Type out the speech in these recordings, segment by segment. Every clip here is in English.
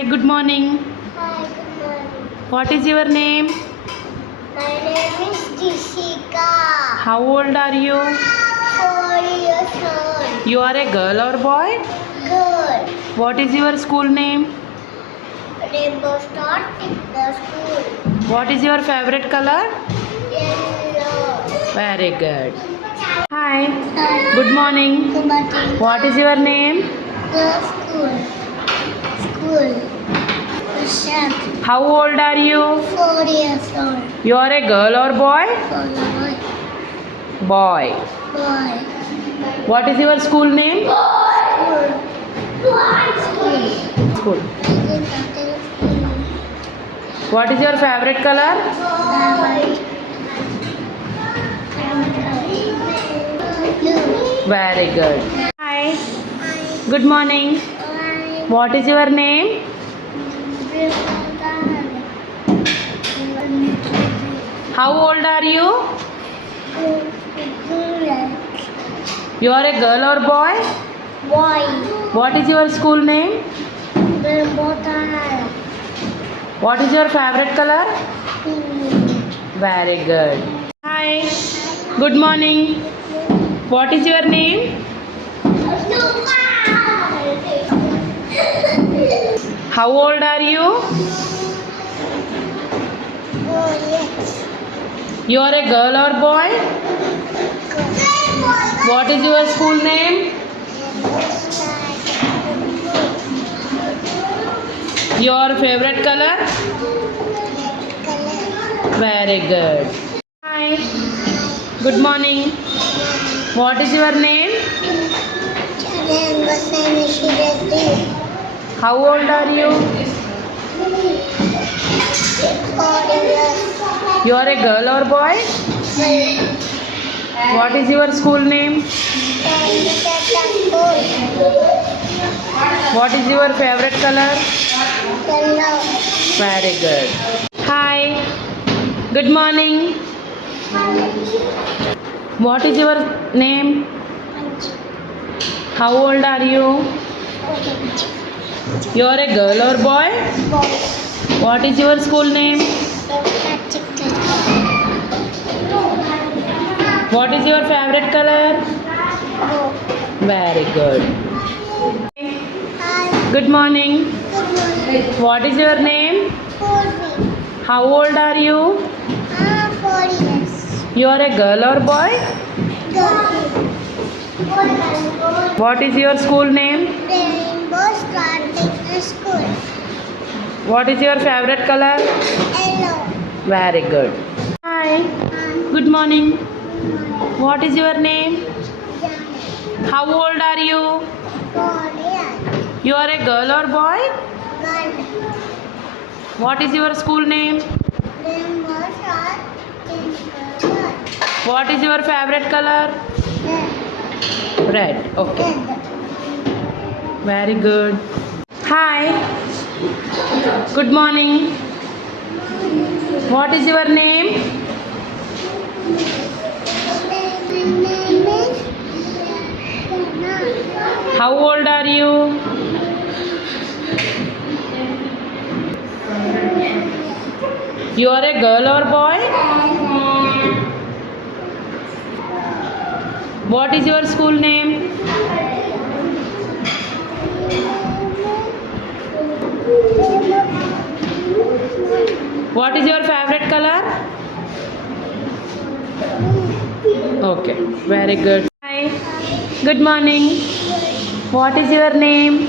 Hi, good morning. Hi, good morning. What is your name? My name is Jessica. How old are you? 4 years old. You are a girl or boy? Girl. What is your school name? Rainbow Star the school. What is your favorite color? Yellow. Very good. Hi, Hi. good morning. Good morning. What is your name? The school. School. Shop. How old are you? 4 years old. You are a girl or boy? Boy. Boy. Boy. What is your school name? School. School. What is your favorite color? White. Blue. Very good. Hi, Hi. good morning. White. What is your name? How old are you? You are a girl or boy? Boy. What is your school name? What is your favorite color? Very good. Hi, good morning. What is your name? How old are you? You are a girl or boy? What is your school name? Your favorite color? Very good. Hi, good morning. What is your name? How old are you? You are a girl or boy? What is your school name? What is your favorite color? Very good. Hi, good morning. What is your name? How old are you? You are a girl or boy? What is your school name? What is your favorite color? Very good. Good morning. What is your name? How old are you? 4 years. You are a girl or boy? What is your school name? Rainbow Starting School. What is your favorite color? Yellow. Very good. Hi. Good morning. What is your name? How old are you? 4 years. You are a girl or boy? Girl. What is your school name? Rainbow Starting School. What is your favorite color? Red. Okay. Very good. Hi. Good morning. What is your name? How old are you? You are a girl or boy? What is your school name? What is your favorite color? Okay, very good. Hi, good morning. What is your name?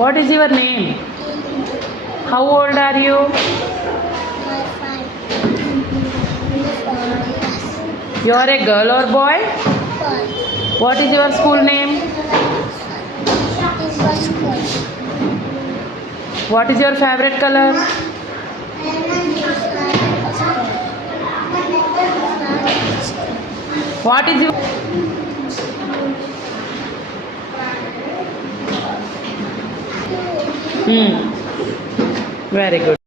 What is your name? How old are you? You are a girl or boy? What is your school name? What is your favorite color? What is your... Very good.